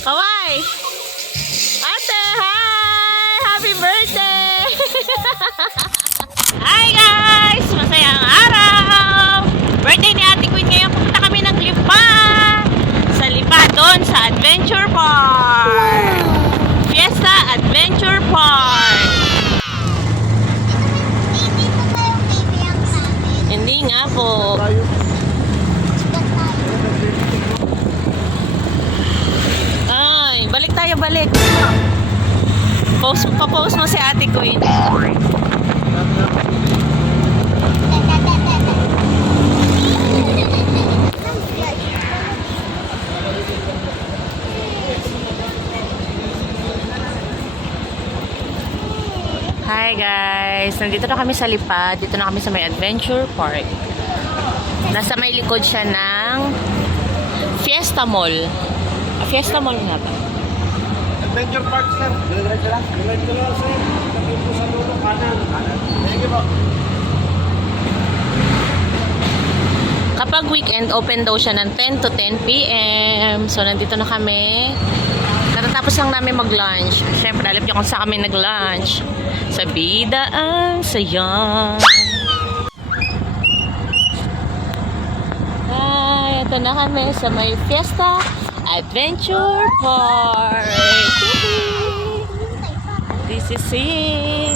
Kawai! Ate, hi! Happy birthday! Hi guys! Masayang araw! Birthday ni Ate Queen ngayon. Pupunta kami ng Lipa. Sa Lipa doon sa Adventure Park. Fiesta Adventure Park. Hindi nga po. Ay, balik tayo, balik. Pa-post mo si Ate Queen. Hi guys! Nandito na kami sa Lipa. Dito na kami sa may Adventure Park. Nasa may likod siya ng Fiesta Mall. Fiesta Mall nga ba? Adventure Park, sir. Diretso lang. Diretso lang, sir. Tabi po sa dulo, kanan. Thank you po. Kapag weekend, open daw siya ng 10 to 10 p.m. So, nandito na kami. Katatapos lang namin mag-lunch. Siyempre, alam niyo kung saan kami nag-lunch. Sa Bida ang Saya. Ay, ito na kami sa may Fiesta Adventure Park. This is it.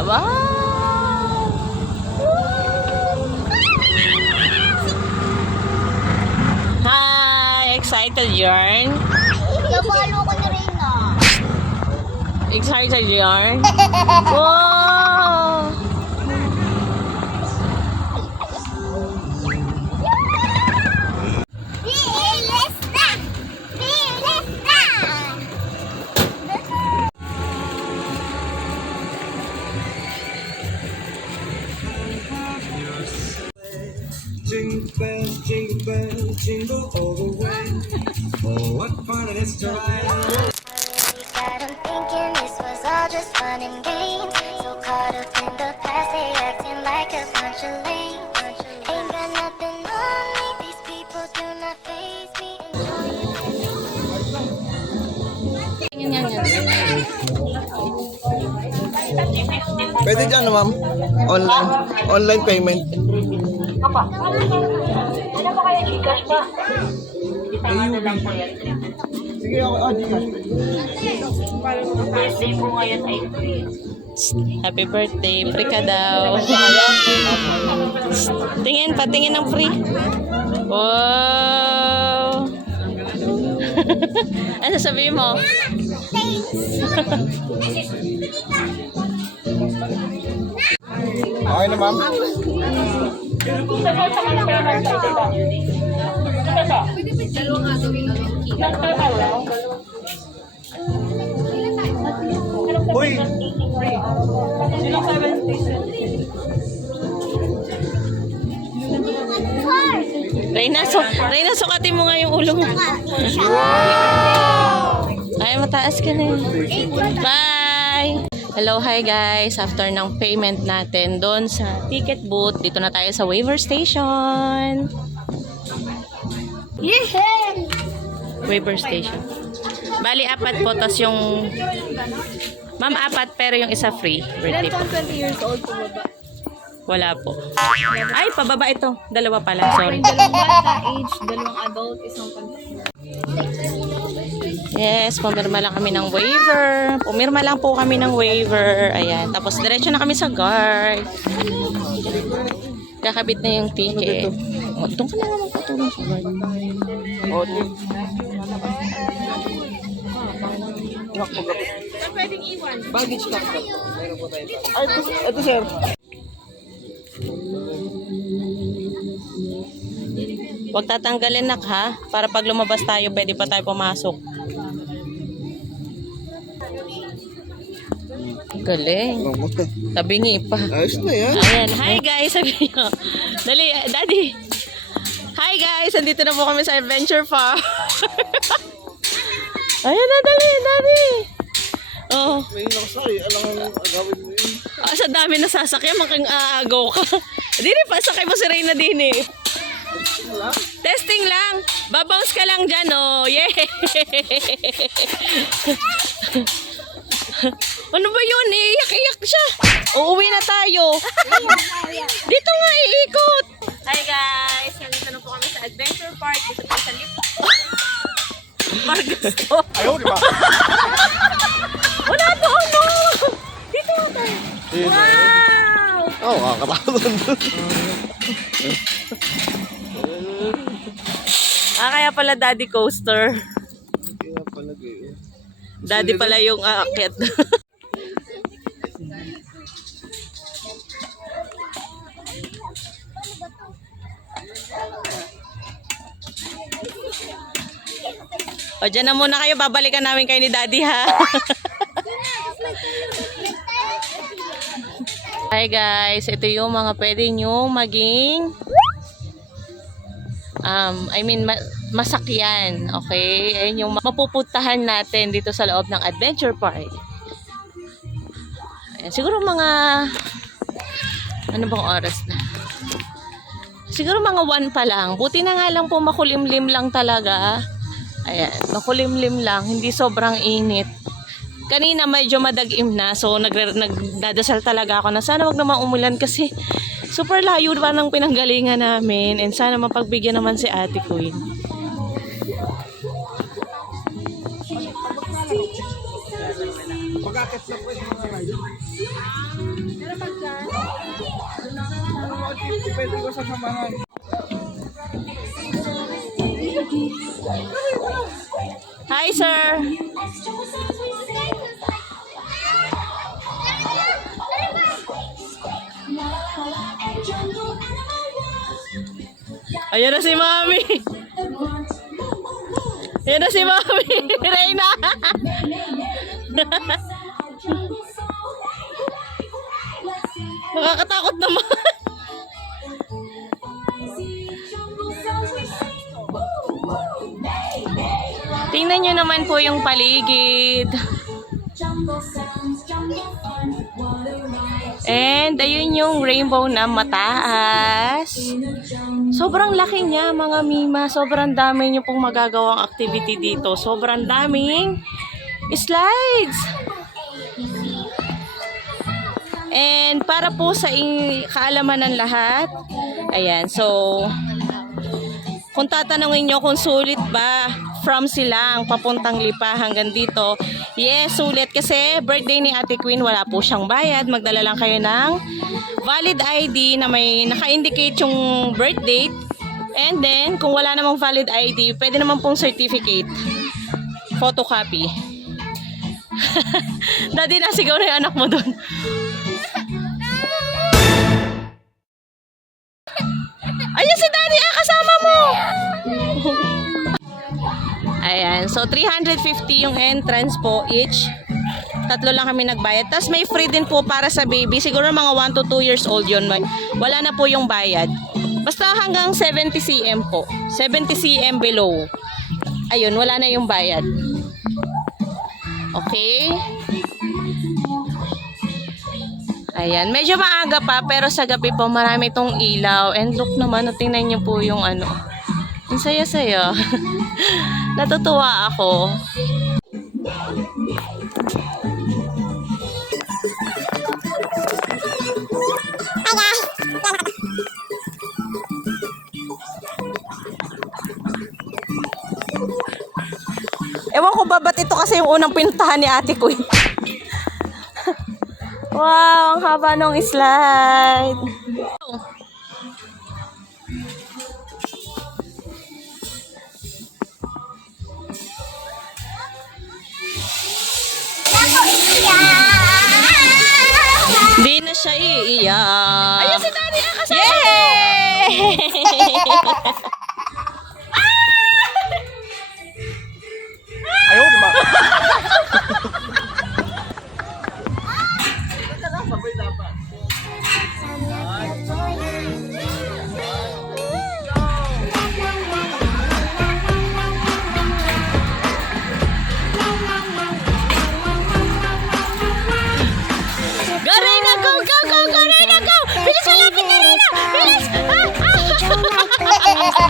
Wow! Hi! Excited yarn? Nabalo ko na rin na. Excited yarn? Wow! Bilis na! Bilis na! Jingle bells, jingle all the way. Oh, what fun it is to ride. Got 'em thinking this was all just fun and games. So caught up in the past, they acting like a bunch of lame. Ain't got nothing on me, these people do not faze me. Pwede dyan, ma'am. Online. Online payment. Ano ba kaya Gcash pa? Sige, ako. Gcash. Birthday po ngayon ay free. Happy birthday. Free ka daw. Tingin, patingin ng free. Wow! Ano sabihin mo? Okay na, ma'am. Uy! Reyna, sukatin mo nga yung ulo mo. Ay, mataas ka na. Bye! Hello, hi guys. After ng payment natin doon sa ticket booth, dito na tayo sa waiver station. Yay! Waiver station. Bali, apat po. Tas yung... Ma'am, apat pero yung isa free. Birthday po. 20 years old po ba? Wala po. Ay, pababa ito. Dalawa pala. Sorry. Dalawang bata age, dalawang adult, isang pag-. Yes, pumirma lang kami ng waiver. Pumirma lang po kami ng waiver. Ayan. Tapos, diretso na kami sa guard. Kakabit na yung ticket. O, doon ka na naman patulong sa guard. Baggage lang. Ay, ito, sir. Huwag tatanggalin nak ha. Para pag lumabas tayo, pwede pa tayo pumasok. Galing. Tabingi pa. Ayos na yan. Ayan. Hi guys. Sabi nyo. Dali, daddy. Hi guys. Andito na po kami sa Adventure Park. Ayan na, dali, daddy. Oh. may nakasari. Alam mo, agawin mo yun. Sa dami na sasakyan, making aagaw ka. Dini, pasakay mo si Reyna din eh. Testing lang. Babounce ka lang dyan, oh. Yeah. Ano ba yun? Iyak-iyak siya. Uuwi na tayo. Dito nga, iikot. Hi guys. Nandito na po kami sa Adventure Park. Dito po sa lift. Park gusto. Ayaw, di ba? Wala to, ano? Dito nga tayo. Wow! Oo, kakapagod. Kaya pala daddy coaster. Kaya pala kayo. Daddy pala yung aakyat. O, dyan na muna kayo. Babalikan namin kayo ni daddy, ha? Hi guys, ito yung mga pwede nyo maging masakyan, okay? Ayun yung mapupuntahan natin dito sa loob ng Adventure Park. Ayan, siguro mga ano bang oras na? Siguro mga 1 pa lang. Buti na nga lang po makulimlim lang talaga. Ayan, makulimlim lang, hindi sobrang init. Kanina medyo madagim na, so nagdadasal talaga ako na sana wag naman umulan kasi super layo pa ng pinanggalingan namin and sana mapagbigyan naman si Ate Queen. Mag-akit na po yung mga rider. Pwede ko sa samahan. Hi, sir! Ayan na si Mami! Ayan na si Mami! Reyna! Nakakatakot naman! Tingnan nyo naman po yung paligid. And ayun yung rainbow na mataas. Sobrang laki niya mga mima. Sobrang dami nyo pong magagawang activity dito. Sobrang daming slides. And para po sa kaalaman ng lahat, ayan, so kung tatanungin nyo kung sulit ba from Silang papuntang Lipa hanggang dito, yes, sulit kasi birthday ni Ate Queen, wala po siyang bayad. Magdala lang kayo ng valid ID na may naka-indicate yung birth date. And then, kung wala namang valid ID, pwede naman pong certificate. Photocopy. Daddy, nasigaw na yung anak mo dun. Ayan si Daddy, kasama mo! Ayan, so 350 yung entrance po each. 3 lang kami nagbayad. Tapos may free din po para sa baby. Siguro mga 1 to 2 years old yun. Wala na po yung bayad. Basta hanggang 70 cm po. 70 cm below. Ayun, wala na yung bayad. Okay? Ayan, medyo maaga pa pero sa gabi po marami itong ilaw. And look naman, tingnan niyo po yung ano. Ang saya-saya. Natutuwa ako. Ewan ko ba ba't ito kasi yung unang pinuntahan ni Ate Queen. Wow, ang haba nung slide. Di na siya iiyak. Ayun si Daddy, kasama mo! Ayaw, di ba?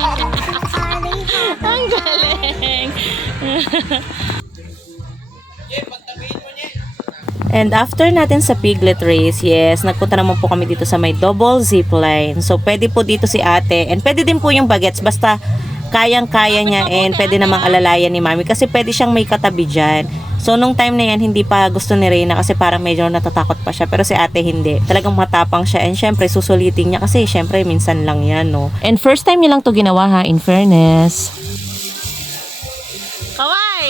Hardly have Ang galing. And after natin sa piglet race, yes, nagpunta naman po kami dito sa may double zip line. So, pwede po dito si ate. And pwede din po yung bagets. Basta kayang-kaya niya and pwede namang alalayan ni mami. Kasi pwede siyang may katabi dyan. So, nung time na yan, hindi pa gusto ni Reyna kasi parang medyo natatakot pa siya. Pero si ate hindi. Talagang matapang siya. And syempre, susulitin niya kasi syempre, minsan lang yan, no? And first time niya lang to ginawa, ha, in fairness. Kawai!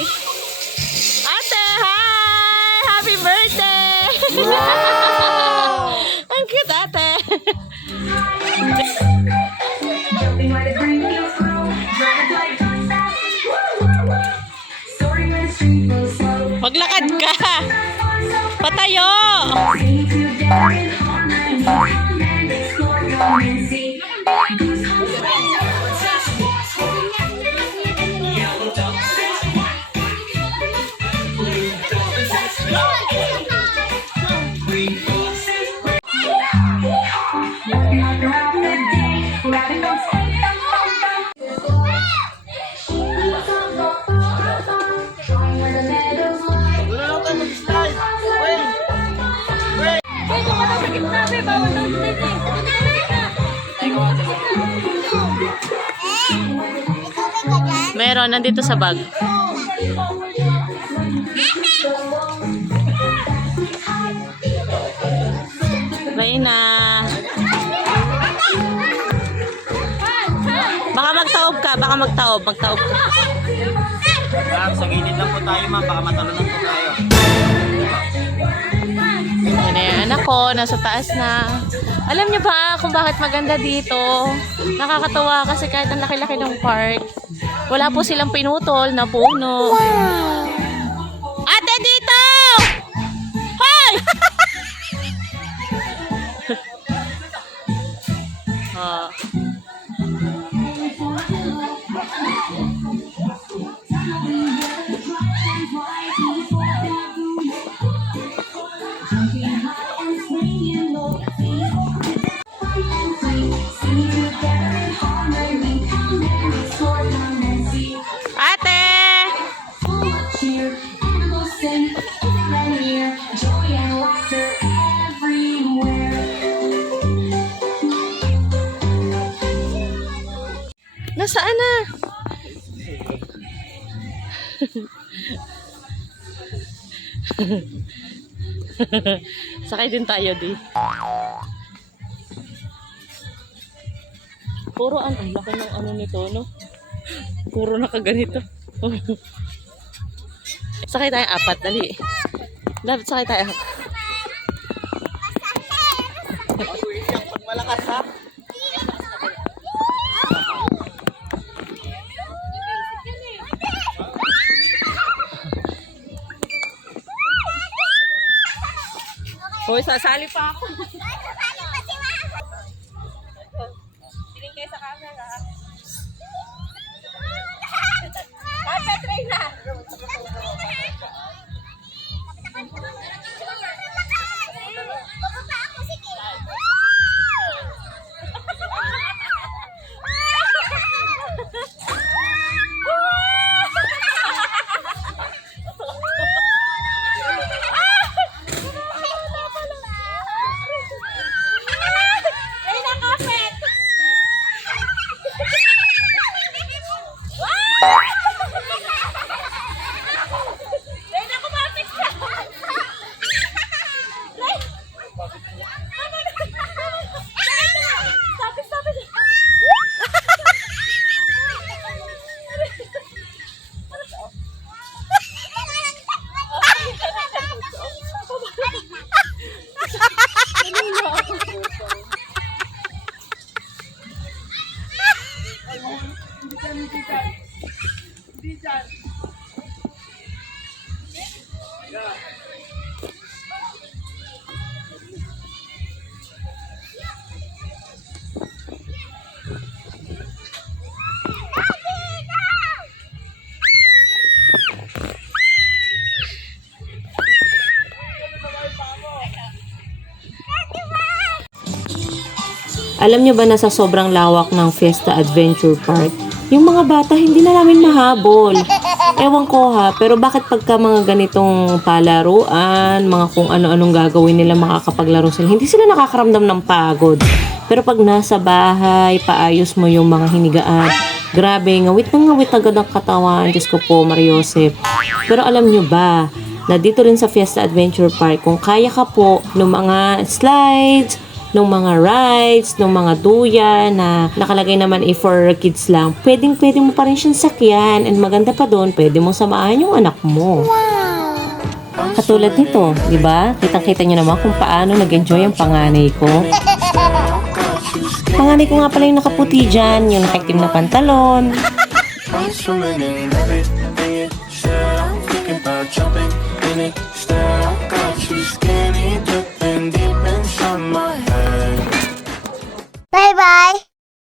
Ate, hi! Happy birthday! Ang cute, ate! Maglakad ka! Patayo! Wala lang tayo mag-slide. Wait. Meron, nandito sa bag. Reyna. Baka magtaob ka, baka magtaob ka. Ma'am, sa gilid lang po tayo, ma'am. Baka matalunan po tayo. Yan na yung anak ko, nasa taas na. Alam niyo ba kung bakit maganda dito? Nakakatawa kasi kahit ang laki-laki ng park, wala po silang pinutol na puno. Ate, dito! Hoy! Oh. Ate! Nasaan na? Sakay din tayo, di. Puro ang laki ng ano nito, no? Puro nakaganito. Sakay tayo apat, dali. Dapat sakay tayo. Pag malakas, ha? Hoy, sasali pa ako. Tingin kayo sa camera. Dapat, Reyna! Alam nyo ba na sa sobrang lawak ng Fiesta Adventure Park, yung mga bata hindi na namin mahabol. Ewan ko ha, pero bakit pagka mga ganitong palaruan, mga kung ano-anong gagawin nila makakapaglaro sila, hindi sila nakakaramdam ng pagod. Pero pag nasa bahay, paayos mo yung mga hinigaan, grabe, ngawit agad ang katawan. Diyos ko po, Mariosep. Pero alam nyo ba, na dito rin sa Fiesta Adventure Park, kung kaya ka po ng mga slides, ng mga rides, ng mga duyan na nakalagay naman for kids lang, pwedeng mo pa rin siyang sakyan. And maganda pa doon, pwede mo samahan yung anak mo. Katulad nito, di ba? Kitang-kita nyo naman kung paano nag-enjoy ang panganay ko. Panganay ko nga pala yung nakaputi dyan, yung nakaitim na pantalon. Jumping in it, still thinking about jumping in it, still